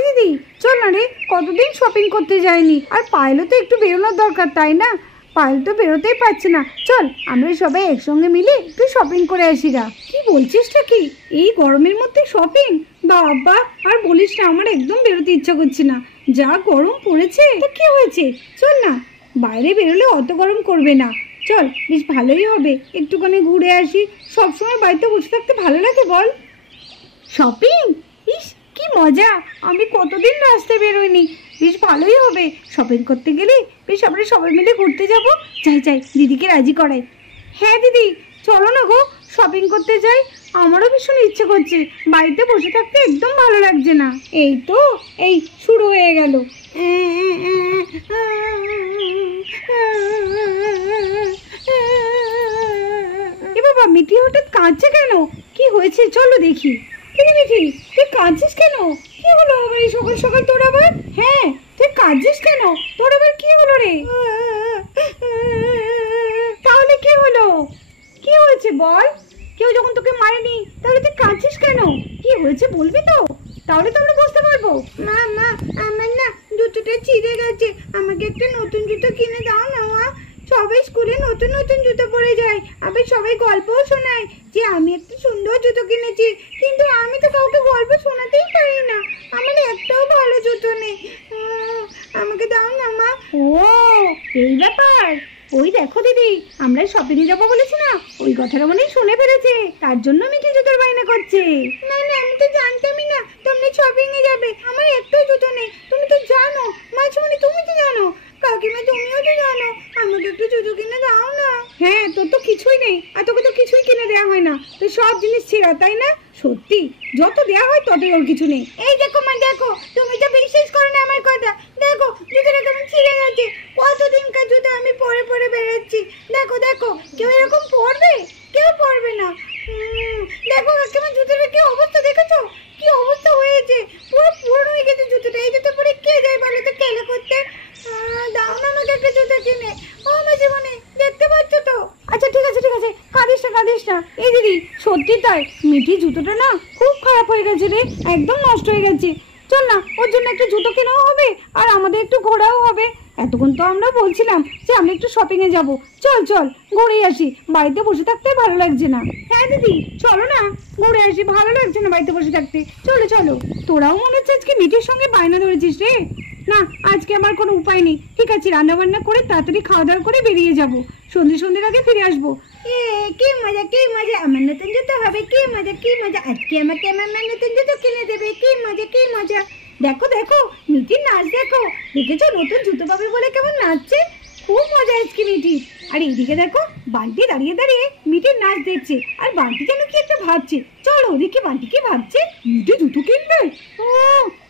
টুনি দিদি চল না রে, কতদিন শপিং করতে যাইনি। আর পায়েলও তো একটু বেরোনোর দরকার, তাই না? পায়েল তো বেরোতেই পারছে না। চল আমরা সবাই একসঙ্গে মিলে একটু শপিং করে আসি গা। কি বলছিসটা কি, এই গরমের মধ্যে শপিং? বাবা আর বলিস না, আমার একদম বেরোতে ইচ্ছা করছে না, যা গরম পড়েছে। তো কি হয়েছে, চল না, বাইরে বেরোলে অত গরম করবে না। চল, বেশ ভালোই হবে, একটুখানি ঘুরে আসি। সবসময় বাড়িতে বসে থাকতে ভালো লাগে বল? শপিং, ইস কি মজা, আমি কতদিন রাস্তায় বেরোইনি। বেশ ভালোই হবে, শপিং করতে গেলে বেশ আমরা সবাই মিলে ঘুরতে যাব। যাই যাই, দিদিকে রাজি করাই। হ্যাঁ দিদি চলো না গো, শপিং করতে যাই। আমারও ভীষণ ইচ্ছে করছে, বাড়িতে বসে থাকতে একদম ভালো লাগছে না। এই তো, এই শুরু হয়ে গেল। এ বাবা, মিঠি হঠাৎ কাঁদছে কেন? কি হয়েছে চলো দেখি। মিঠি তুই কাঁদছিস কেন? কি হলো আবার এই সকাল সকাল তোর আবার? হ্যাঁ তুই কাঁদছিস কেন? তোর আবার কি হলো রে? তাহলে কি হলো, কি হয়েছে বল? কেউ যখন তোকে মারেনি তাহলে তুই কাঁদছিস কেন? কি হয়েছে বলবি তো, তাহলে তো আমরা বুঝতে পারবো। মা মা, আমার না জুতোটা ছিঁড়ে গেছে, আমাকে একটা নতুন জুতো কিনে দাও না মা। সবাই স্কুলে নতুন নতুন জুতো পরে যায়, আবার সবাই গল্পও শোনায় যে আমি একটা সুন্দর জুতো কিনেছি, কিন্তু আমি তো কাউকে গল্প শোনাতেই পারি না, আমার একটাও ভালো জুতো নেই। আমাকে দাও না মা। ও এই ব্যাপার, ওই দেখো দিদি, আমরা শপিংয়ে যাবো বলেছি না, ওই কথাটা মনে শুনে ফেলেছে, তার জন্য আমি কি জুতোর বায়না করছে। না না, আমি তো জানতামই না তুমি শপিংয়ে যাবে, আমার একটাও জুতো নেই। তুমি তো জানো মাঝমণি, তুমি তো জানো, কাকিমা তুমিও তো জানো, আমাকে একটু জুতো কিনে দাও না। হ্যাঁ তোর তো কিছুই নেই, আর তোকে তো কিছুই কিনে দেওয়া হয় না, তো সব জিনিস ছেঁড়া, তাই না? সত্যি, যত দেওয়া হয় ততই ওর কিছু নেই। এই দেখো মা দেখো, তুমি তো বিশ্বাস করো না আমার কথা, দেখো জুতোটা কেমন ছিঁড়ে গেছে, কতদিনকার জুতো আমি পরে পরে বেরোচ্ছি। দেখো দেখো, কেউ এরকম পরবে? কেউ পরবে না। দেখো কেমন জুতোটা, কি অবস্থা দেখেছো, কি অবস্থা হয়েছে, পুরো পুরনো হয়ে গেছে জুতোটা। এই জুতো পরে কে যায় বলো তো খেলা করতে? দাও না আমাকে একটা জুতো কিনে। ও আমার জীবনে, দেখতে পাচ্ছ তো? আচ্ছা ঠিক আছে ঠিক আছে, কাঁদিস না কাঁদিস না। এই দিদি সত্যি তাই, মিঠি জুতোটা না খুব খারাপ হয়ে গেছে রে, একদম নষ্ট হয়ে গেছে। চল না, ওর জন্য একটা জুতো কেনাও হবে আর আমাদের একটু ঘোরাও হবে। এতক্ষণ তো আমরা বলছিলাম যে আমরা একটু শপিংয়ে যাব, চল চল ঘুরেই আসি, বাড়িতে বসে থাকতে ভালো লাগছে না। হ্যাঁ দিদি চলো না, ঘুরে আসি, ভালো লাগছে না বাড়িতে বসে থাকতে। চলো চলো। তোরাও মনে হচ্ছে আজকে মিঠির সঙ্গে বায়না ধরেছিস রে। না আজকে আমার কোনো উপায় নেই, ঠিক আছে রান্না বান্না করে তাড়াতাড়ি খাওয়া দাওয়া করে বেরিয়ে যাব, সন্ধ্যের আগে ফিরে আসবো। কি মজা কি মজা, আমার নতুন জুতো হবে, কি মজা কি মজা, আজকে আমাকে আমার মা নতুন জুতো কিনে দেবে, কি মজা কি মজা। দেখো দেখো মিঠির নাচ দেখো, দেখেছো নতুন জুতো পাবে বলে কেমন নাচছে, খুব মজা আজকে মিঠি। আর এইদিকে দেখো বান্টি দাঁড়িয়ে দাঁড়িয়ে মিঠির নাচ দেখছে, আর বান্টি যেন কি একটা ভাবছে। চলো ওদিকে বান্টি কি ভাবছে। মিঠি জুতো কিনবে? ও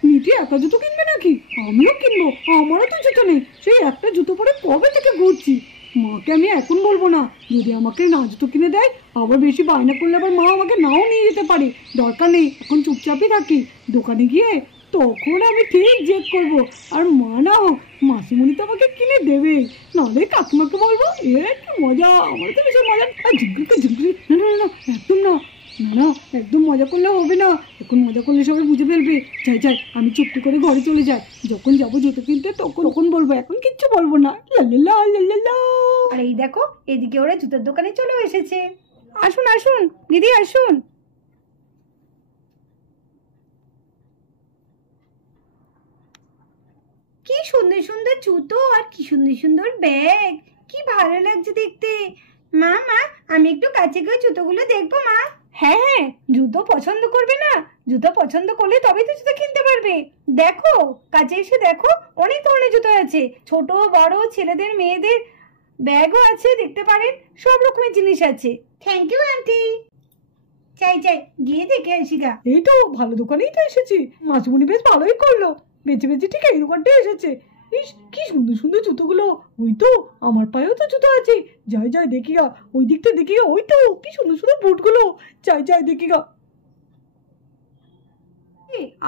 মিঠি একা জুতো কিনবে নাকি? আমিও কিনবো, আমারও তো জুতো নেই, সেই একটা জুতো পরে কবে থেকে ঘুরছি। মাকে আমি এখন বলবো না, যদি আমাকে না জুতো কিনে দেয়, আবার বেশি বায়না করলে আবার মা আমাকে নাও নিয়ে যেতে পারে, দরকার নেই, এখন চুপচাপই থাকি। দোকানে গিয়ে তখন আমি ঠিক জেদ করবো, আর মা না মাসিমণি তো আমাকে কিনে দেবে, নাহলে কাকিমাকে বলবো। কি মজা, আমার তো ভীষণ মজা। আর ঝুঁকড়ি ঝুঁকড়ি, না না না একদম না, না না একদম মজা করলে হবে না, এখন মজা করলে সবাই বুঝে ফেলবে। যাই যাই, আমি চুপটি করে ঘরে চলে যাই, যখন যাবো জুতো কিনতে তখন বলবো, এখন কিচ্ছু বলবো না। লাল্লা লাল্লা। আর এই দেখো এদিকে ওরা জুতোর দোকানে চলে এসেছে। আসুন আসুন দিদি আসুন। কি সুন্দর সুন্দর জুতো আর কি সুন্দর সুন্দর ব্যাগ, কি ভালো লাগছে দেখতে। মা মা, আমি একটু কাছে গিয়ে জুতোগুলো দেখবো মা। হ্যাঁ হ্যাঁ, জুতো পছন্দ করবে না, জুতো পছন্দ করলে তবেই তো জুতো কিনতে পারবে। দেখো কাছে এসে দেখো, অনেক ধরনের জুতো আছে, ছোট বড়, ছেলেদের মেয়েদের ব্যাগও আছে, দেখতে পারেন সব রকমের জিনিস আছে। থ্যাংক ইউ আন্টি। চাই চাই গিয়ে দেখে আসি গা। এই তো ভালো দোকানেই তো এসেছি, মাছমুনি বেশ ভালোই করলো, বেঁচে বেঁচে ঠিক এই দোকানটা এসেছে। ইস কি সুন্দর সুন্দর জুতোগুলো, ওই তো আমার পায়েও তো জুতো আছে, যাই যাই দেখি গা, ওই দিকটা দেখি গা, ওই তো কি সুন্দর সুন্দর বুটগুলো, যাই যাই দেখি গা।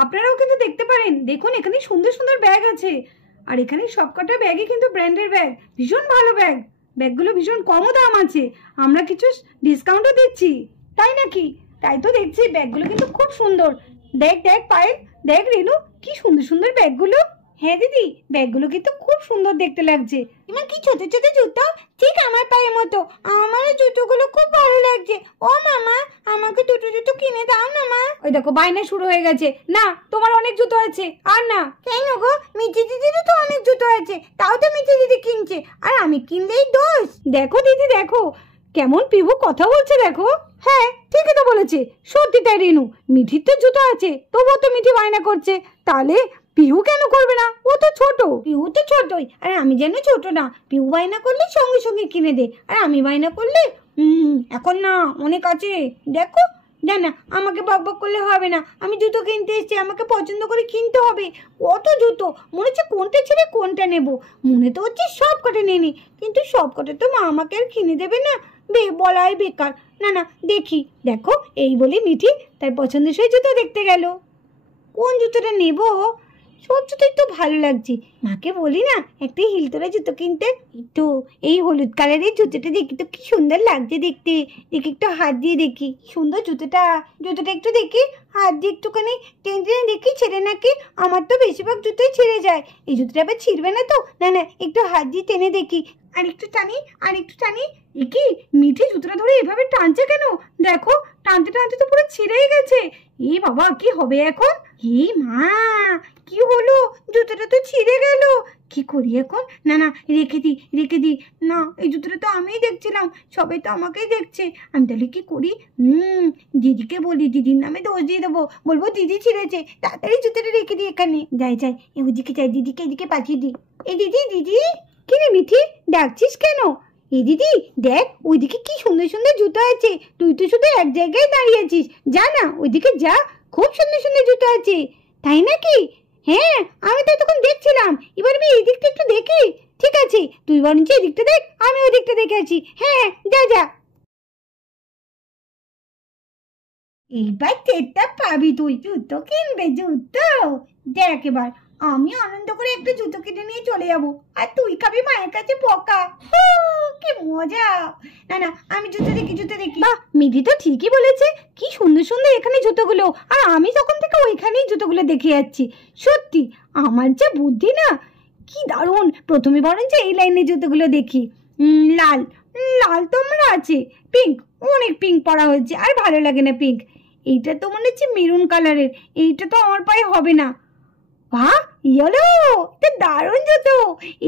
আপনারাও কিন্তু দেখতে পারেন, দেখুন এখানে সুন্দর সুন্দর ব্যাগ আছে, আর এখানে সবকটা ব্যাগই কিন্তু ব্র্যান্ডের ব্যাগ, ভীষণ ভালো ব্যাগ, ব্যাগগুলো ভীষণ কমও দাম আছে, আমরা কিছু ডিসকাউন্টও দিচ্ছি। তাই নাকি? তাই তো দেখছি ব্যাগগুলো কিন্তু খুব সুন্দর। দেখ দেখ পায়েল, দেখ রেনু, কি সুন্দর সুন্দর ব্যাগগুলো। হ্যাঁ দিদি, ব্যাগগুলো কিন্তু খুব সুন্দর দেখতে লাগছে। এমন কি ছোট ছোট জুতো, ঠিক আমার পায়ের মতো। আমার জুতোগুলো খুব ভালো লাগছে। ও মামা, আমাকে দুটো জুতো কিনে দাও না মা। ওই দেখো বায়না শুরু হয়ে গেছে। না, তোমার অনেক জুতো আছে, আর না। কেন গো, মিঠি দিদিরও তো অনেক জুতো আছে, তাও তো মিঠি দিদি কিনছে, আর আমি কিনলেই দোষ। দেখো দিদি দেখো, কেমন পিহু কথা বলছে দেখো। হ্যাঁ ঠিকই তো বলেছে, সত্যি তাই রেনু, মিঠির তো জুতো আছে, তবুও তো মিঠি বায়না করছে। তাহলে পিহু কেন করবে না? ও তো ছোট। পিহু তো ছোটই, আর আমি যেন ছোট না। পিহু বায়না করলে সঙ্গে সঙ্গে কিনে দে, আর আমি বায়না করলে এখন না, অনেক আছে। দেখো, না না, আমাকে বক বক করলে হবে না। আমি জুতো কিনতে এসেছি, আমাকে পছন্দ করে কিনতে হবে। কত জুতো, মনে হচ্ছে কোনটা ছেড়ে কোনটা নেব। মনে তো হচ্ছে সব কটা নিয়ে নি, কিন্তু সব কটা তো মা আমাকে আর কিনে দেবে না। বলাই বেকার। না না, দেখি। দেখো, এই বলি মিঠি তার পছন্দসই জুতো দেখতে গেল। কোন জুতোটা নেব? সব জুতোই তো ভালো লাগছে। মাকে বলি না একটা হিল তোলা জুতো কিনতে। তো এই হলুদ কালারের জুতোটা দেখি তো কি সুন্দর লাগছে দেখতে। দেখি একটু হাত দিয়ে দেখি, সুন্দর জুতোটা। জুতোটা একটু দেখি, হাত দিয়ে একটুখানি টেনে টেনে দেখি ছেড়ে নাকি। আমার তো বেশিরভাগ জুতোই ছিঁড়ে যায়, এই জুতোটা আবার ছিঁড়বে না তো? না না, একটু হাত দিয়ে টেনে দেখি। আর একটু টানি, আর একটু টানি। কি মিঠি জুতোটা ধরে এভাবে টানছে কেন? দেখো, টানতে টানতে তো পুরো ছিঁড়েই গেছে। এ বাবা, কি হবে এখন? হে মা, কি হলো? জুতোটা তো ছিঁড়ে গেল। কি করি এখন? না না, রেখে দি রেখে দি। না, এই জুতোটা তো আমিই দেখছিলাম, সবাই তো আমাকেই দেখছে। আমি তাহলে কি করি? দিদিকে বলি, দিদির নামে দোষ দিয়ে দেবো, বলবো দিদি ছিঁড়েছে। তাড়াতাড়ি জুতোটা রেখে দিই এখানে। যাই যাই, ওদিকে যাই, দিদিকে এদিকে পাঠিয়ে দিই। এই দিদি, দিদি। কি রে মিঠি, ডাকছিস কেন? এই দিদি দেখ, ওইদিকে কি সুন্দর সুন্দর জুতো আছে। তুই তো শুধু এক জায়গায় দাঁড়িয়ে আছিস, যা না ওইদিকে যা, খুব সুন্দর সুন্দর জুতো আছে। তাই নাকি? হ্যাঁ, আমি তো তখন দেখছিলাম। এবার আমি এই দিকটা একটু দেখি। ঠিক আছে, তুই বরঞ্চ এই দিকটা দেখ, আমি ওই দিকটা দেখে আছি। হ্যাঁ, যা যা। এইবার টেরটা পাবি তুই। জুতো কিনবে, জুতো। দেখ এবার, আমি আনন্দ করে একটা জুতো কিনে নিয়ে চলে যাবো, আর তুই খাবি মায়ের কাছে বকা। কি মজা। না না, আমি জুতো দেখি, জুতো দেখি। বাহ, মিঠি তো ঠিকই বলেছে, কি সুন্দর সুন্দর এখানে জুতোগুলো। আর আমি তখন থেকে ওইখানেই জুতোগুলো দেখে যাচ্ছি। সত্যি, আমার যে বুদ্ধি না, কি দারুণ। প্রথমে বরঞ্চ এই লাইনে জুতোগুলো দেখি। লাল, লাল তো আমার আছে। পিঙ্ক, অনেক পিঙ্ক পরা হয়েছে, আর ভালো লাগে না পিঙ্ক। এইটা তো মনে হচ্ছে মেরুন কালারের, এইটা তো আমার পায়ে হবে না। বাহ, ইয়েলো, এটা দারুণ জুতো।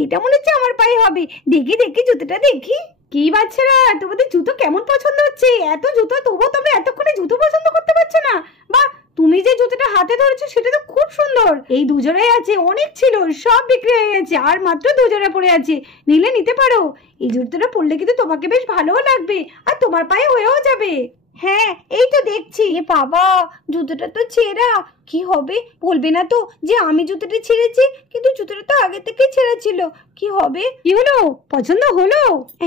এটা মনে হচ্ছে আমার পায়ে হবে। দেখি দেখি জুতোটা দেখি। কি বাচ্চারা, তোমাদের জুতো কেমন পছন্দ হচ্ছে? এত জুতো, তবুও তোমরা এতক্ষণে জুতো পছন্দ করতে পারছো না? বাহ, তুমি যে জুতোটা হাতে ধরেছো সেটা তো খুব সুন্দর। এই দুজোড়াই আছে, অনেক ছিল, সব বিক্রি হয়ে গেছে, আর মাত্র দুজোড়া পড়ে আছে। নিলে নিতে পারো। এই জুতোটা পরলে কিন্তু তোমাকে বেশ ভালোও লাগবে, আর তোমার পায়ে হয়েও যাবে। হ্যাঁ, এই তো দেখছি। এ বাবা, জুতোটা তো ছেঁড়া। কি হবে? বলবে না তো যে আমি জুতোটা ছেড়েছি? কিন্তু জুতোটা তো আগে থেকেই ছেঁড়া ছিল। কি হবে? কি হলো, পছন্দ হলো?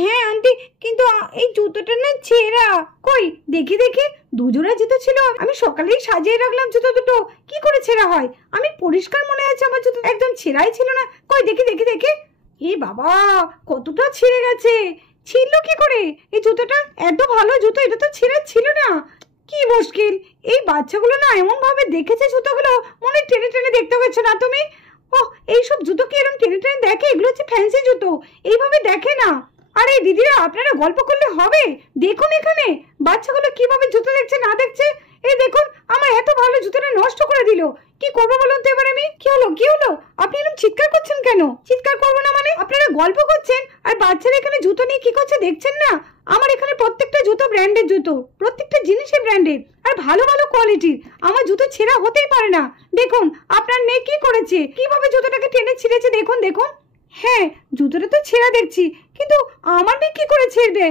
হ্যাঁ আন্টি, কিন্তু এই জুতোটা না ছেঁড়া। কই দেখি দেখি। দুজোড়া জুতো ছিল, আমি সকালেই সাজিয়ে রাখলাম জুতো দুটো, কি করে ছেঁড়া হয়? আমি পরিষ্কার মনে আছে আমার জুতো একদম ছেঁড়াই ছিল না। কই দেখি দেখি দেখি। এ বাবা, কতটা ছিঁড়ে গেছে। ছিল কি করে? এই জুতোটা এত ভালো জুতো, এটা তো ছিঁড়া ছিল না। কি মুশকিল। এই বাচ্চাগুলো না এমন ভাবে দেখেছে জুতোগুলো, মনে টেনে টেনে দেখতে পাচ্ছ না তুমি? ও, এইসব জুতো কি এরকম টেনে টেনে দেখে? এগুলো হচ্ছে ফ্যান্সি জুতো, এইভাবে দেখে না। আরে দিদিরা, আপনারা গল্প করলে হবে? দেখুন এখানে বাচ্চাগুলো কিভাবে জুতো দেখছে না দেখছে। এই দেখুন, আমার এত ভালো জুতোটা নষ্ট করে দিল। কি করবো বলুন তো এবার আমি? কি হলো, কি হলো? আপনি এরকম চিৎকার করছেন কেন? চিৎকার করবো না মানে? আপনারা গল্প করছেন আর বাচ্চারা এখানে জুতো নিয়ে কি করছে দেখছেন না? আমার এখানে প্রত্যেকটা জুতো ব্র্যান্ডের জুতো, প্রত্যেকটা জিনিসই ব্র্যান্ডেড আর ভালো ভালো কোয়ালিটির। আমার জুতো ছেঁড়া হতেই পারে না। দেখুন আপনার মেয়ে কি করেছে, কিভাবে জুতোটাকে টেনে ছিঁড়েছে। দেখুন দেখুন। হ্যাঁ, জুতোটা তো ছেঁড়া দেখছি, কিন্তু আমার মেয়ে কি করে ছিঁড়বে?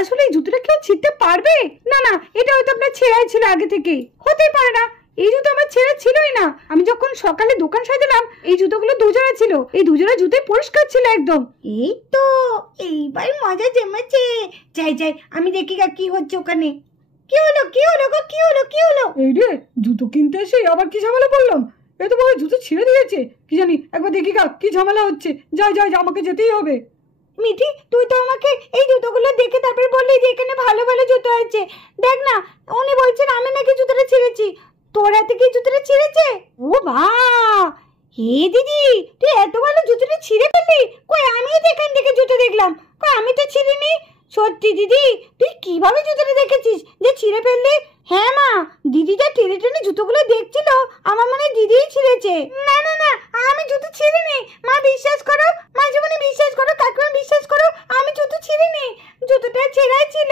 আসলে এই জুতোটা কেউ ছিঁড়তে পারবে? না না, এটা হয়তো আপনার ছেঁড়াই ছিল আগে থেকে, হতেই পারে না। এই জুতো আমার ছেঁড়া ছিলই না। আমি যখন সকালে দোকান সাজালাম, এই জুতোগুলো দুজোড়া ছিল, এই দুজোড়া জুতোই পরিষ্কার ছিল একদম। এই তো, এইবার মজা জমেছে। যাই যাই, আমি দেখি কি হচ্ছে ওখানে। কি হলো, কি হলো গো, কি হলো, কি হলো? এই রে, জুতো কিনতে এসে আবার কি ঝামেলা পড়লাম? এ তো বলে জুতো ছিঁড়ে দিয়েছে। কি জানি, একবার দেখি কি ঝামেলা হচ্ছে। যাই যাই, আমাকে যেতেই হবে। মিঠি, তুই তো আমাকে এই জুতোগুলো দেখে তারপরে বললি যে এখানে ভালো ভালো জুতো আছে। দেখ না, উনি বলছেন আমি নাকি জুতোটা ছিঁড়েছি। তোর হাতে কি জুতোটা ছিঁড়েছে? ও মা, হে দিদি, তুই এত ভালো জুতোটা ছিঁড়ে ফেললি? কই আমিও তো এখান থেকে জুতো দেখলাম, কই আমি তো ছিঁড়িনি। সত্যি দিদি, তুই কিভাবে জুতোটা দেখেছিস যে ছিঁড়ে ফেললি? হ্যাঁ মা, দিদি যা টেনে টেনে জুতোগুলো দেখছিল, আমার মনে হয় দিদিই ছিঁড়েছে। না না না, আমি জুতো ছিঁড়িনি মা, বিশ্বাস করো, মাঝে বিশ্বাস করো, কাকিমা বিশ্বাস করো, আমি জুতো ছিঁড়িনি। জুতোটা ছেঁড়াই ছিল,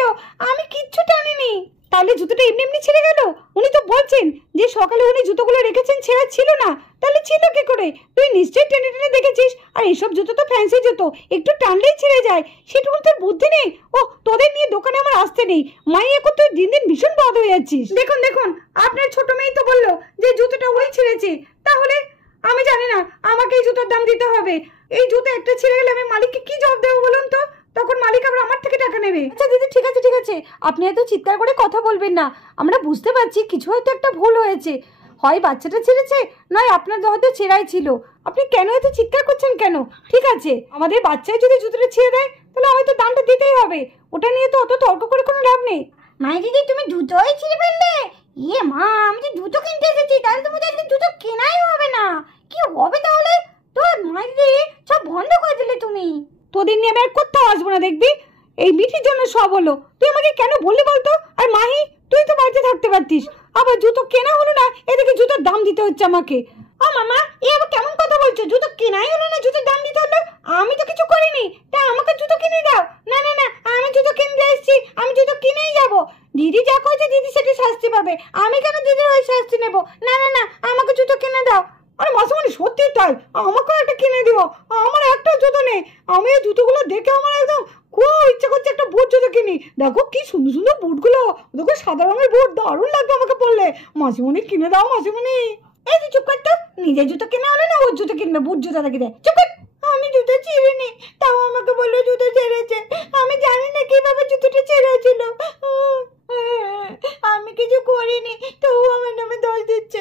আমি কিচ্ছু টানিনি। তাহলে জুতোটা এমনি এমনি ছিঁড়ে গেল? উনি তো বলছেন যে সকালে উনি জুতোগুলো রেখেছেন, ছেঁড়া ছিল না, তাহলে ছিল কি করে? তুই নিশ্চয়ই টেনে টেনে দেখেছিস। আর এইসব জুতো তো ফ্যান্সি জুতো, একটু টানলেই ছিঁড়ে যায়, সেটুকু তোর বুদ্ধি নেই? ও, তোদের নিয়ে দোকানে আমার আসতে নেই। মাই, এখন তুই দিন দিন ভীষণ বদ হয়ে যাচ্ছিস। দেখুন দেখুন, আপনার ছোট মেয়ে তো বললো যে জুতোটা উনি ছিঁড়েছে, তাহলে আমি জানি না, আমাকে এই জুতোর দাম দিতে হবে। এই জুতো একটা ছিঁড়ে গেলে আমি মালিককে কি জবাব দেবো বলুন তো? তখন মালিক আবার আমার থেকে টাকা নেবে। আচ্ছা দিদি, ঠিক আছে ঠিক আছে, আপনি এত চিৎকার করে কথা বলবেন না। আমরা বুঝতে পারছি কিছু হয়তো একটা ভুল হয়েছে, হয় বাচ্চাটা ছেড়েছে, নয় আপনার হয়তো ছেঁড়াই ছিল। আপনি কেন এত চিৎকার করছেন কেন? ঠিক আছে, আমাদের বাচ্চায় যদি জুতোটা ছিঁড়ে দেয় তাহলে হয়তো দামটা দিতেই হবে, ওটা নিয়ে তো অত তর্ক করে কোনো লাভ নেই। মা দিদি, তুমি জুতোই ছিঁড়ে ফেললে? ইয়ে মা, আমি যে জুতো কিনতে এসেছি, তাহলে তুমি আজকে জুতো কেনাই হবে না। কি হবে তাহলে? তোর মা দিদি সব বন্ধ করে দিলে তুমি। তোদের নিয়ে আমি আর কোথাও আসবো না, দেখবি? এই মিঠির জন্য সব হলো। তুই আমাকে কেন বললি বলতো? আর মাহি, তুই তো বাড়িতে থাকতে পারতিস, আবার জুতো কেনা হলো না, এদিকে জুতোর দাম দিতে হচ্ছে আমাকে। ও মামা, এ আবার কেমন কথা বলছো? জুতো কেনাই হলো না, জুতোর দাম দিতে হলো? আমি তো কিছু করিনি, তা আমাকে জুতো কিনে দাও। না না না, আমি জুতো কিনতে এসেছি, আমি জুতো কিনেই যাবো। দিদি যা করেছে, দিদি সেটা শাস্তি পাবে, আমি কেন দিদির হয়ে শাস্তি নেবো? না না না, আমাকে জুতো কিনে দাও। আরে মাসিমণি, সত্যি তাই, আমাকেও একটা কিনে দিও। আমার একটা জুতো নেই, আমি এই জুতোগুলো দেখে আমার একদম খুব ইচ্ছা করছে একটা বুট জুতো কিনি। দেখো কি সুন্দর সুন্দর বুটগুলো, দেখো সাদা রঙের বুট, দারুণ লাগবে আমাকে পরলে। মাসিমণি কিনে দাও মাসিমণি। এই তুই চুপ কর তো, নিজের জুতো কেনা হলো না, ওর জুতো কিনবে, বুট জুতো দেখে দেয়। চুপ কর। আমি জুতো ছিঁড়িনি, তাও আমাকে বললো জুতো ছেড়েছে। আমি জানি না কিভাবে জুতোটা ছেড়েছিল, আমি কিছু করিনি, তবু আমার নামে দোষ দিচ্ছে।